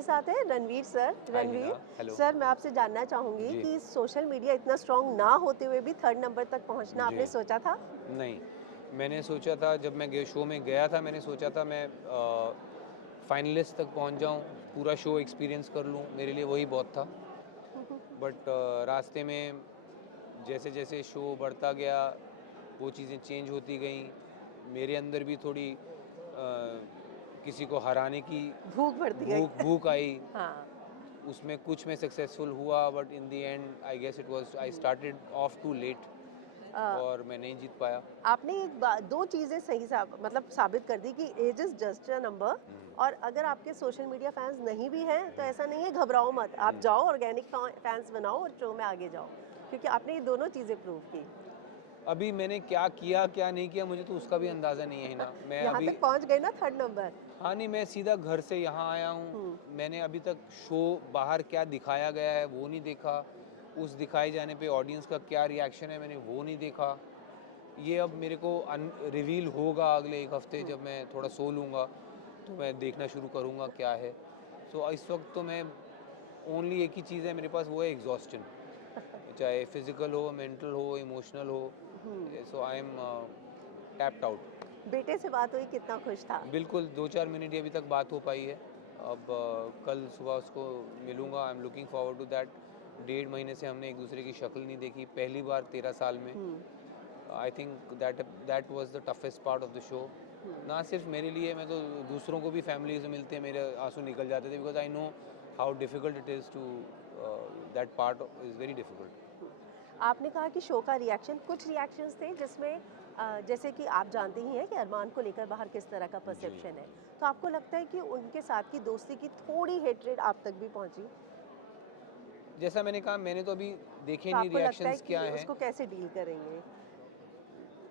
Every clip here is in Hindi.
मेरे साथ है रणवीर सर। हाय रणवीर नीना, हेलो। सर, मैं आपसे जानना चाहूँगी जी, कि सोशल मीडिया इतना स्ट्रॉन्ग ना होते हुए भी थर्ड नंबर तक पहुँचना जी। आपने सोचा था? नहीं, मैंने सोचा था जब मैं गे शो में गया था मैंने सोचा था मैं फाइनलिस्ट तक पहुंच जाऊं, पूरा शो एक्सपीरियंस कर लूं, मेरे लिए वही बहुत था। बट रास्ते में जैसे-जैसे शो बढ़ता गया, वो चीज़ें चेंज होती गईं। मेरे अंदर भी थोड़ी किसी को हराने की भूख बढ़ती गई। भूख भूख आई। हाँ। उसमें कुछ में सक्सेसफुल हुआ but in the end I guess it was I started off too late uh, और मैं नहीं जीत पाया। आपने एक दो चीज़ें सही मतलब साबित कर दी कि age is just a number. हुँ, और अगर आपके सोशल मीडिया फैंस नहीं भी हैं तो ऐसा नहीं है, घबराओ मत, आप हुँ। जाओ ऑर्गेनिक फैंस बनाओ और शो में आगे जाओ, क्योंकि आपने ये दोनों चीज़ें प्रूव की। अभी मैंने क्या किया, क्या नहीं किया मुझे तो उसका भी अंदाज़ा नहीं है हिना। मैं यहाँ अभी तक पहुँच गए ना थर्ड नंबर। हाँ, नहीं मैं सीधा घर से यहाँ आया हूँ। हम्म। मैंने अभी तक शो बाहर क्या दिखाया गया है वो नहीं देखा। उस दिखाए जाने पे ऑडियंस का क्या रिएक्शन है मैंने वो नहीं देखा। ये अब मेरे को रिवील होगा अगले 1 हफ्ते हम्म। जब मैं थोड़ा सो लूँगा, तो मैं देखना शुरू करूँगा क्या है। सो इस वक़्त तो मैं ओनली एक ही चीज़ है मेरे पास वो है एग्ज़ॉस्शन। चाहे फिज़िकल हो, मेंटल हो, इमोशनल हो। हम्म। सो आई एम टैप्ड आउट। बेटे से बात हुई, कितना खुश था? बिल्कुल 2-4 मिनट ही अभी तक बात हो पाई है। अब कल सुबह उसको मिलूँगा, I am looking forward to that. 1.5 महीने से हमने एक-दूसरे की शक्ल नहीं देखी, पहली बार 13 साल में। Hmm. I think that that was the toughest part of the show. Hmm. ना सिर्फ मेरे लिए, मैं तो दूसरों को भी फैमिली से मिलते हैं मेरे आँसू निकल जाते थे because I know how difficult it is to that part is very difficult. Hmm. आपने कहा कि शो का रिएक्शन, कुछ रिएक्शंस थे जिसमें जैसे कि आप जानते ही हैं कि अरमान को लेकर बाहर किस तरह का जी। परसेप्शन है, तो आपको लगता है कि उनके साथ की दोस्ती की थोड़ी हेट्रेड आप तक भी पहुंची? जैसा मैंने कहा मैंने तो अभी देखे तो नहीं आपको लगता है रिएक्शंस क्या कि हैं। उसको कैसे डील करेंगे?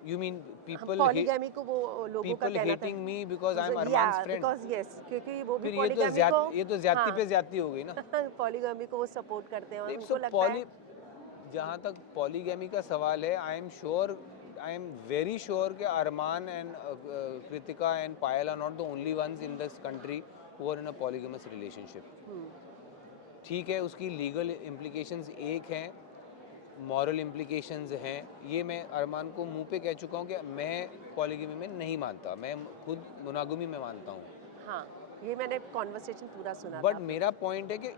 यू मीन हम पीपल हे पॉलीगैमी को, वो लोगों का पीपल कहना था। Hating me because I am या अरमान्स फ्रेंड? बिकॉज यस, क्योंकि वो भी फिर पॉलीगैमी को, ये तो ज़्यादती हाँ, पे ज़्यादती हो गई ना। पॉलीगैमी को वो सपोर्ट करते हैं और नहीं उनको सो लगता है। पॉली जहाँ तक पॉलीगैमी का सवाल है आई एम वेरी श्योर कि Arman and Kritika and Payal are not the only ones in this country who are in a polygamous relationship. Hmm. ठीक है उसकी लीगल इम्प्लीकेशंस एक हैं, मॉरल इम्प्लीकेशंस हैं। ये मैं अरमान को मुंह पे कह चुका हूँ कि मैं पॉलीगैमी में नहीं मानता, मैं खुद मोनोगमी में मानता हूँ। हाँ, ये मैंने कॉन्वर्सेशन पूरा सुना था बट आप मेरा लोग पॉइंट है कि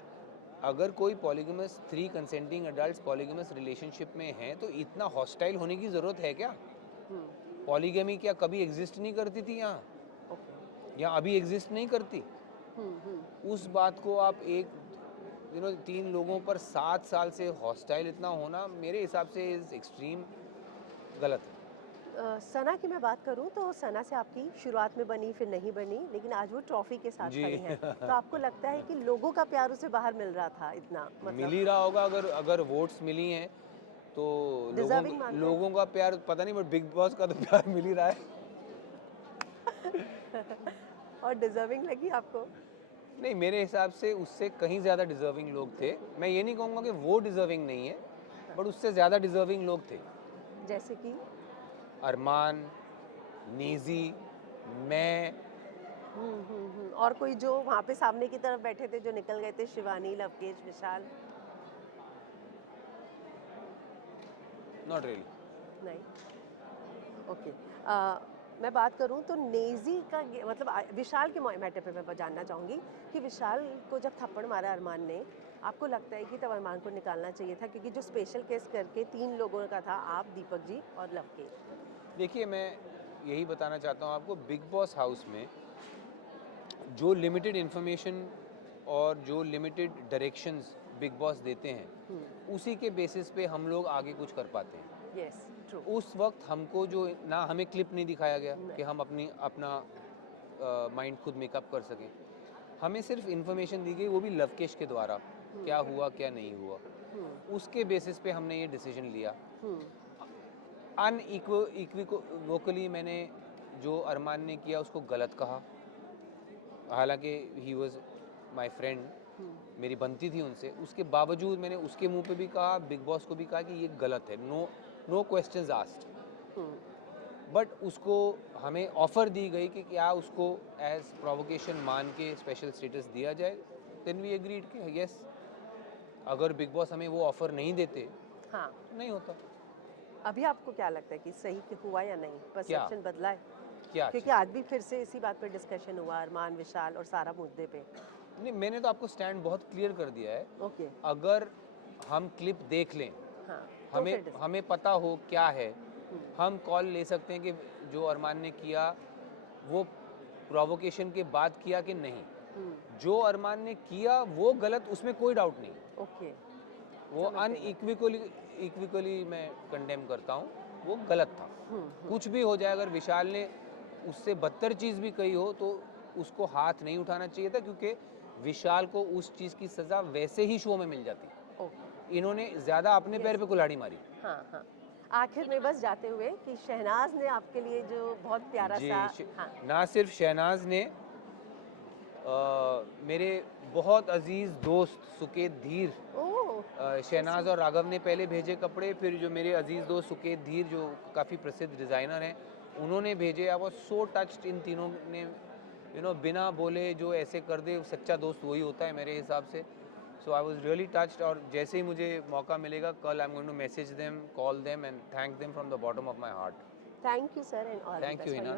अगर कोई polygamous 3 consenting adults polygamous relationship में हैं तो इतना हॉस्टाइल होने की ज़रूरत है क्या? का। हम्म। पॉलीगैमी क्या कभी एग्जिस्ट नहीं करती थी यहाँ? ओके। या अभी एग्जिस्ट नहीं करती? हम्म। उस बात को आप एक 3 लोगों पर 7 साल से हॉस्टाइल इतना होना मेरे हिसाब से इज़ एक्सट्रीम गलत है। सना की मैं बात करूं तो सना से आपकी शुरुआत में बनी, फिर नहीं बनी, लेकिन आज वो ट्रॉफी के साथ जी। खड़ी हैं। तो आपको लगता है कि लोगों का प्यार उसे बाहर मिल रहा था इतना, मिल मतलब ही रहा होगा अगर अगर वोट्स मिली हैं तो डिजर्विंग मानते हैं? लोगों का प्यार पता नहीं बट बिग बॉस का तो प्यार मिल ही रहा है। और डिजर्विंग लगी आपको? नहीं मेरे हिसाब से उससे कहीं ज़्यादा डिज़र्विंग लोग थे। मैं ये नहीं कहूँगा कि वो डिज़र्विंग नहीं है, हाँ। बट उससे ज़्यादा डिज़र्विंग लोग थे। जैसे कि? अरमान, नेज़ी, मैं। और कोई जो वहां पे सामने की तरफ बैठे थे जो निकल गए थे, शिवानी, लवकेश, विशाल? Not really. नहीं। ओके। मैं बात करूं तो नेजी का मतलब विशाल के मैटर पे मैं जानना चाहूंगी कि विशाल को जब थप्पड़ मारा अरमान ने, आपको लगता है कि तब अरमान को निकालना चाहिए था, क्योंकि जो स्पेशल केस करके 3 लोगों का था, आप, दीपक जी और लवकेश। देखिए मैं यही बताना चाहता हूँ आपको बिग बॉस हाउस में जो लिमिटेड इन्फॉर्मेशन और जो लिमिटेड डायरेक्शंस बिग बॉस देते हैं उसी के बेसिस पे हम लोग आगे कुछ कर पाते हैं। Yes, true. उस वक्त हमको जो ना हमें क्लिप नहीं दिखाया गया कि नहीं। हम अपना माइंड खुद मेकअप कर सकें। हमें सिर्फ इन्फॉर्मेशन दी गई वो भी लवकेश के द्वारा, क्या हुआ क्या नहीं हुआ, उसके बेसिस पे हमने ये डिसीजन लिया। हम्म। इक्विवोकली मैंने जो अरमान ने किया उसको गलत कहा, हालांकि ही वॉज माई फ्रेंड, मेरी बनती थी उनसे, उसके बावजूद मैंने उसके मुंह पे भी कहा, बिग बॉस को भी कहा कि ये गलत है। No no questions asked. Hmm. But उसको हमें ऑफ़र दी गई कि क्या उसको एज प्रोवोकेशन मान के स्पेशल स्टेटस दिया जाए। देन वी एग्रीड कि यस, अगर बिग बॉस हमें वो ऑफर नहीं देते हाँ, नहीं होता। अभी आपको क्या लगता है कि सही कि हुआ या नहीं? परसेप्शन बदला है? क्या क्योंकि चीज़? आज भी फिर से इसी बात पे डिस्कशन हुआ, अरमान, विशाल और सारा मुद्दे पे। नहीं, मैंने तो आपको स्टैंड बहुत क्लियर कर दिया है। ओके, अगर हम क्लिप देख लें, हाँ, तो फिर हमें पता हो क्या है, हुँ, हम कॉल ले सकते हैं कि जो अरमान ने किया वो प्रोवोकेशन के बाद किया कि नहीं। हुँ, जो अरमान ने किया वो गलत, उसमें कोई डाउट नहीं। ओके, वो समझ गई मैं। इक्विकली मैं कंडेम करता हूँ, वो गलत था। हुँ, हुँ, कुछ भी हो जाए, अगर विशाल ने उससे बदतर चीज़ भी कही हो तो उसको हाथ नहीं उठाना चाहिए था, क्योंकि विशाल को उस चीज़ की सज़ा वैसे ही शो में मिल जाती। ओके, इन्होंने ज़्यादा अपने पैर पे कुल्हाड़ी मारी। हाँ, हाँ। आखिर में बस जाते हुए कि शहनाज़ ने आपके लिए जो बहुत जी, प्यारा-सा हाँ, ना सिर्फ शहनाज ने, मेरे बहुत अजीज़ दोस्त सुकेत धीर, ओह! शहनाज और राघव ने पहले भेजे कपड़े, फिर जो मेरे अजीज़ दोस्त सुकेत धीर जो काफ़ी प्रसिद्ध डिज़ाइनर हैं, उन्होंने भेजे। आई वाज सो टच्ड, इन तीनों ने बिना बोले जो ऐसे कर दे, सच्चा दोस्त वही होता है मेरे हिसाब से। So I was really touched, और जैसे ही मुझे मौका मिलेगा कल, I am going to message them, call them and thank them from the bottom of my heart. Thank you sir and all the thank you best for Hina. Your